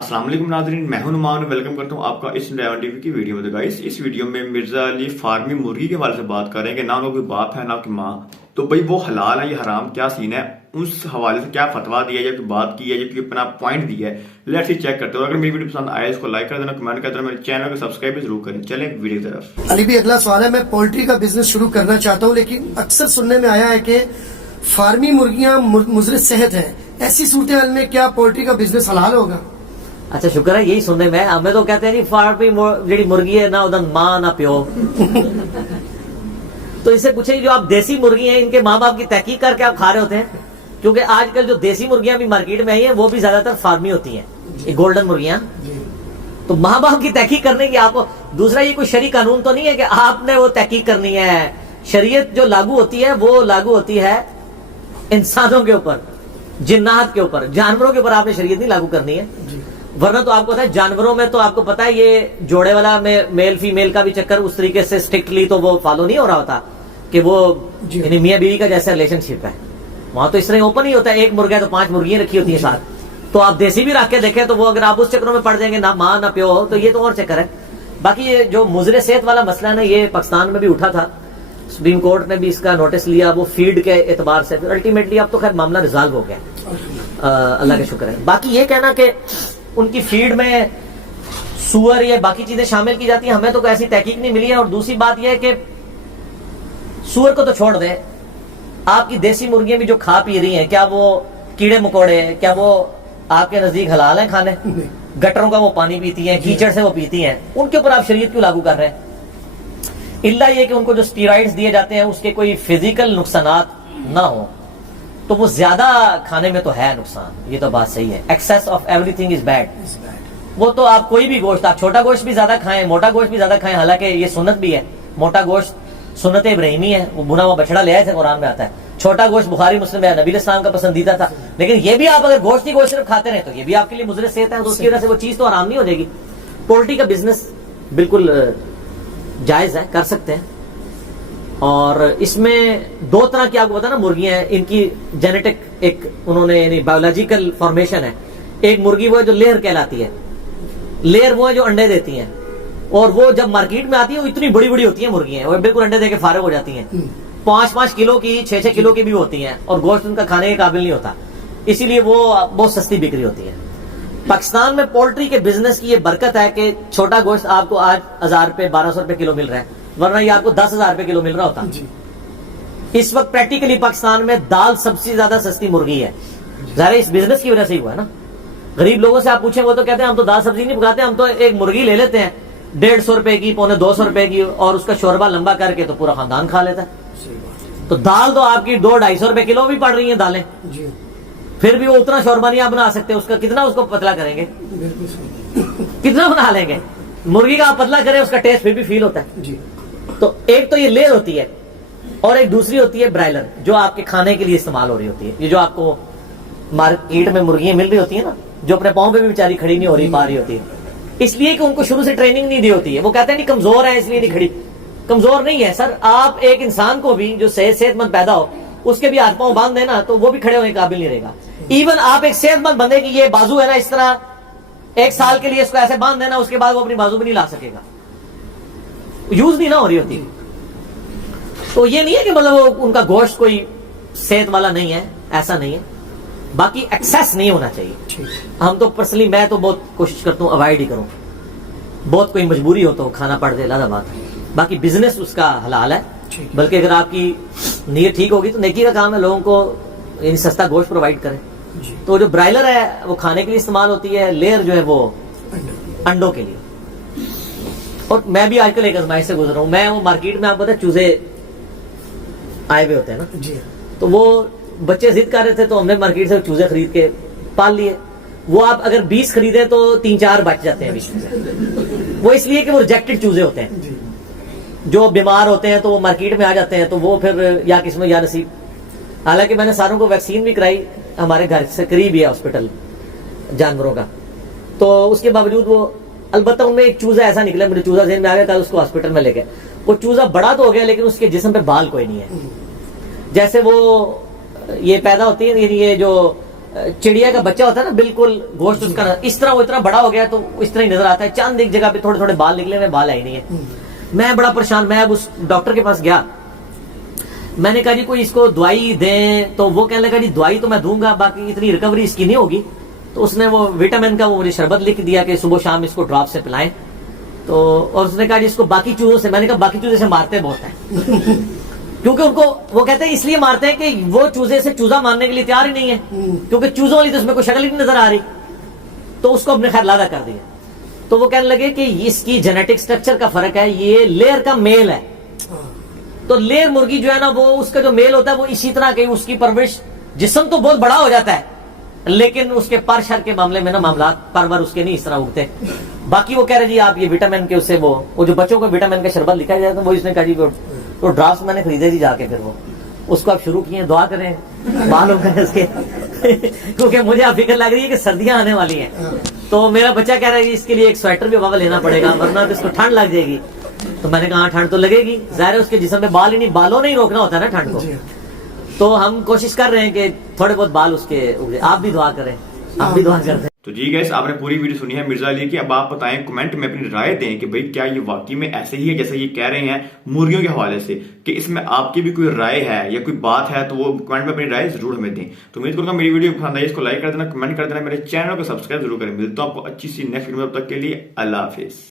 अस्सलाम वालेकुम नाज़रीन, मैं हूं नुमान, वेलकम करता हूं आपका इस डायमंड टीवी की वीडियो में। तो गाइस, इस वीडियो में मिर्जा अली फार्मी मुर्गी के हवाले से बात कर रहे हैं कि ना उनका कोई बाप है ना की माँ, तो भाई वो हलाल है या हराम, क्या सीन है, उस हवाले से क्या फतवा दिया है, जबकि बात की है, जबकि अपना पॉइंट दिया है। लेट्स ही चेक करते हो। अगर मेरी वीडियो पसंद आए इसको लाइक कर देना, कमेंट कर देना, मेरे चैनल को सब्सक्राइब भी जरूर करें। चलें वीडियो की तरफ। अली भी अगला सवाल है, मैं पोल्ट्री का बिजनेस शुरू करना चाहता हूँ, लेकिन अक्सर सुनने में आया है कि फार्मी मुर्गियां मुज़र सेहत है। ऐसी सूरत हाल में क्या पोल्ट्री का बिजनेस हलाल होगा? अच्छा, शुक्र है यही सुनने में। हमें तो कहते हैं जी फार्मी जी मुर्गी है ना उधर माँ ना प्यो। तो इससे पूछे जो आप देसी मुर्गी हैं, इनके माँ बाप की तहकीक करके आप खा रहे होते हैं? क्योंकि आजकल जो देसी मुर्गियां भी मार्केट में आई हैं वो भी ज्यादातर फार्मी होती हैं, ये गोल्डन मुर्गियां। तो माँ बाप की तहकीक करने की आपको दूसरा ये कोई शरी कानून तो नहीं है कि आपने वो तहकीक करनी है। शरीयत जो लागू होती है वो लागू होती है इंसानों के ऊपर, जिन्नात के ऊपर, जानवरों के ऊपर आपने शरीयत नहीं लागू करनी है। वरना तो आपको पता है जानवरों में तो आपको पता है ये जोड़े वाला में मेल फीमेल का भी चक्कर उस तरीके से स्ट्रिक्टली तो वो फॉलो नहीं हो रहा होता कि वो यानी मियां बीवी का जैसा रिलेशनशिप है। वहां तो इस तरह ओपन ही होता है, एक मुर्गा तो 5 मुर्गियां रखी होती है साथ। तो आप देसी भी रख के देखें तो वो अगर आप उस चक्करों में पड़ जाएंगे, ना माँ ना प्यो, तो ये तो और चक्कर है। बाकी ये जो मुजरे सेहत वाला मसला है ना, ये पाकिस्तान में भी उठा था, सुप्रीम कोर्ट ने भी इसका नोटिस लिया, वो फीड के एतबार से अल्टीमेटली अब तो खैर मामला रिजॉल्व हो गया, अल्लाह का शुक्र है। बाकी ये कहना कि उनकी फीड में सुअर या बाकी चीजें शामिल की जाती हैं, हमें तो कोई ऐसी तहकीक नहीं मिली है। और दूसरी बात यह है कि सुअर को तो छोड़ दें, आपकी देसी मुर्गियां भी जो खा पी रही हैं, क्या वो कीड़े मकोड़े, क्या वो आपके नजदीक हलाल हैं खाने? गटरों का वो पानी पीती हैं, कीचड़ से वो पीती हैं, उनके ऊपर आप शरीयत क्यों लागू कर रहे हैं? इल्ला ये कि उनको जो स्टीरॉइड्स दिए जाते हैं उसके कोई फिजिकल नुकसानात ना हो, तो वो ज्यादा खाने में तो है नुकसान, ये तो बात सही है। Excess of everything is bad. वो तो आप कोई भी गोश्त, आप छोटा गोश्त भी ज्यादा खाएं, मोटा गोश्त भी ज्यादा खाएं, हालांकि ये सुन्नत भी है। मोटा गोश्त सुन्नत इब्राहिमी है, वो भुना हुआ बछड़ा ले आए थे, कुरान में आता है। छोटा गोश्त बुखारी मुस्लिम है, नबी इस्लाम का पसंदीदा था। लेकिन ये भी आप अगर गोश्त ही गोश्त सिर्फ खाते रहे तो ये भी आपके लिए मुजरे सेहत है, तो उसकी वजह से वो चीज तो आराम नहीं हो जाएगी। पोल्ट्री का बिजनेस बिल्कुल जायज है, कर सकते हैं। और इसमें 2 तरह की आपको पता ना मुर्गियां हैं, इनकी जेनेटिक एक उन्होंने यानी बायोलॉजिकल फॉर्मेशन है। एक मुर्गी वो है जो लेयर कहलाती है, लेयर वो है जो अंडे देती हैं, और वो जब मार्केट में आती है वो इतनी बड़ी बड़ी होती है मुर्गियां, वो बिल्कुल अंडे देके फारिग हो जाती हैं। 5-5 किलो की, 6-6 किलो की भी होती हैं, और गोश्त उनका खाने के काबिल नहीं होता, इसीलिए वो बहुत सस्ती बिक्री होती है। पाकिस्तान में पोल्ट्री के बिजनेस की ये बरकत है कि छोटा गोश्त आपको आज 1000 रुपए 1200 रुपए किलो मिल रहा है, वरना ये आपको 10,000 रुपए किलो मिल रहा होता। इस वक्त प्रैक्टिकली पाकिस्तान में दाल सबसे ज्यादा सस्ती मुर्गी है। ज़ाहिर इस बिजनेस की वजह से ही हुआ है ना। गरीब लोगों से आप पूछें वो तो कहते हैं हम तो दाल सब्जी नहीं पकाते, हम तो एक मुर्गी ले लेते हैं 150 रुपए की, 250 रुपए की, और उसका शोरबा लंबा करके तो पूरा खानदान खा लेता है। तो दाल तो आपकी 200-250 रुपए किलो भी पड़ रही है दालें, फिर भी वो उतना शोरबा नहीं आप बना सकते। उसका कितना उसको पतला करेंगे, कितना बना लेंगे? मुर्गी का आप पतला करें उसका टेस्ट फिर भी फील होता है। तो एक तो ये लेयर होती है, और एक दूसरी होती है ब्रायलर, जो आपके खाने के लिए इस्तेमाल हो रही होती है। ये जो आपको मार्केट में मुर्गियां मिल रही होती है ना, जो अपने पांव पे भी बेचारी खड़ी नहीं हो रही, पा रही होती है, इसलिए कि उनको शुरू से ट्रेनिंग नहीं दी होती है। वो कहते हैं नहीं कमजोर है इसलिए नहीं खड़ी। कमजोर नहीं है सर, आप एक इंसान को भी जो सेहतमंद पैदा हो उसके भी हाथ पांव बांध देना तो वो भी खड़े होने के काबिल नहीं रहेगा। इवन आप एक सेहतमंद बंदे की ये बाजू है ना, इस तरह 1 साल के लिए इसको ऐसे बांध देना, उसके बाद वो अपनी बाजू भी नहीं ला सकेगा, यूज नहीं ना हो रही होती। तो ये नहीं है कि मतलब उनका गोश्त कोई सेहत वाला नहीं है, ऐसा नहीं है। बाकी एक्सेस नहीं होना चाहिए। हम तो पर्सनली मैं तो बहुत कोशिश करता हूँ अवॉइड ही करूं, बहुत कोई मजबूरी हो तो खाना पड़ जाए, अलग बात है। बाकी बिजनेस उसका हलाल है, बल्कि अगर आपकी नीयत ठीक होगी तो नेकी का काम है लोगों को सस्ता गोश्त प्रोवाइड करें। तो जो ब्रायलर है वो खाने के लिए इस्तेमाल होती है, लेयर जो है वो अंडों के लिए। और मैं भी आजकल एक आजमाइश से गुजर रहा हूं। मैं वो मार्केट में आपको पता है चूजे आए हुए होते हैं ना, तो वो बच्चे जिद कर रहे थे तो हमने मार्केट से चूजे खरीद के पाल लिए। वो आप अगर 20 खरीदे तो 3-4 बच जाते हैं बीच में। वो इसलिए कि वो रिजेक्टेड चूजे होते हैं, जो बीमार होते हैं तो वो मार्केट में आ जाते हैं, तो वो फिर या किस्मत या नसीब। हालांकि मैंने सारों को वैक्सीन भी कराई, हमारे घर से करीब ही है हॉस्पिटल जानवरों का, तो उसके बावजूद वो अलबत्ता उनमें एक चूजा ऐसा निकला, मुझे चूजा ज़हन में आ गया, कल उसको हॉस्पिटल में ले गए। वो चूजा बड़ा तो हो गया लेकिन उसके जिस्म पे बाल कोई नहीं है। जैसे वो ये पैदा होती है, ये जो चिड़िया का बच्चा होता है ना, बिल्कुल गोश्त उसका इस तरह, वो इतना बड़ा हो गया तो इस तरह ही नजर आता है, चंद एक जगह पे थोड़े थोड़े बाल निकले हुए, बाल है ही नहीं है। मैं बड़ा परेशान, मैं अब उस डॉक्टर के पास गया, मैंने कहा जी कोई इसको दवाई दें, तो वो कहने लगा जी दवाई तो मैं दूंगा, बाकी इतनी रिकवरी इसकी नहीं होगी। तो उसने वो विटामिन का वो मुझे शरबत लिख दिया कि सुबह शाम इसको ड्रॉप से पिलाएं। तो और उसने कहा जी इसको बाकी चूजों से, मैंने कहा बाकी चूजे से मारते बहुत हैं क्योंकि उनको वो कहते हैं इसलिए मारते हैं कि वो चूजे से चूजा मारने के लिए तैयार ही नहीं है, क्योंकि चूजों वाली तो उसमें कोई शक्ल ही नहीं नजर आ रही, तो उसको अपने खैर लादा कर दिया। तो वो कहने लगे कि इसकी जेनेटिक स्ट्रक्चर का फर्क है, ये लेयर का मेल है, तो लेयर मुर्गी जो है ना, वो उसका जो मेल होता है वो इसी तरह की, उसकी परवरिश, जिस्म तो बहुत बड़ा हो जाता है, लेकिन उसके पर शर के मामले में ना मामला परवर उसके नहीं इस तरह उगते। बाकी वो कह रहे जी आप ये विटामिन के उससे वो जो बच्चों को विटामिन का शरबत लिखा जाता है, वो इसने कहा जी वो ड्राफ्ट मैंने खरीदे जी जाके, फिर वो उसको आप शुरू किए, दुआ करें बाल हो गए उसके क्योंकि मुझे अब फिक्र लग रही है कि सर्दियां आने वाली हैं, तो मेरा बच्चा कह रहा है कि इसके लिए एक स्वेटर भी बाबा लेना पड़ेगा, वरना तो इसको ठंड लग जाएगी। तो मैंने कहा ठंड तो लगेगी, जाहिर है उसके जिस्म में बाल ही नहीं, बालों ने ही रोकना होता है ना ठंड को। तो हम कोशिश कर रहे हैं कि थोड़े बहुत बाल उसके उगे। आप भी दुआ करें, आप भी दुआ करते हैं। तो जी गाइस, आपने पूरी वीडियो सुनी है मिर्जा अली की। अब आप बताएं, कमेंट में अपनी राय दें कि भाई क्या ये वाकई में ऐसे ही है जैसे ये कह रहे हैं मुर्गियों के हवाले से, कि इसमें आपकी भी कोई राय है या कोई बात है, तो वो कमेंट में अपनी राय जरूर हमें दें। तो उम्मीद करूंगा मेरी वीडियो पसंद आई, इसको लाइक कर देना, कमेंट कर देना, मेरे चैनल को सब्सक्राइब जरूर करें। मिलता हूं आपको अच्छी सी नेक्स्ट वीडियो में, तब तक के लिए अल्लाह हाफिज।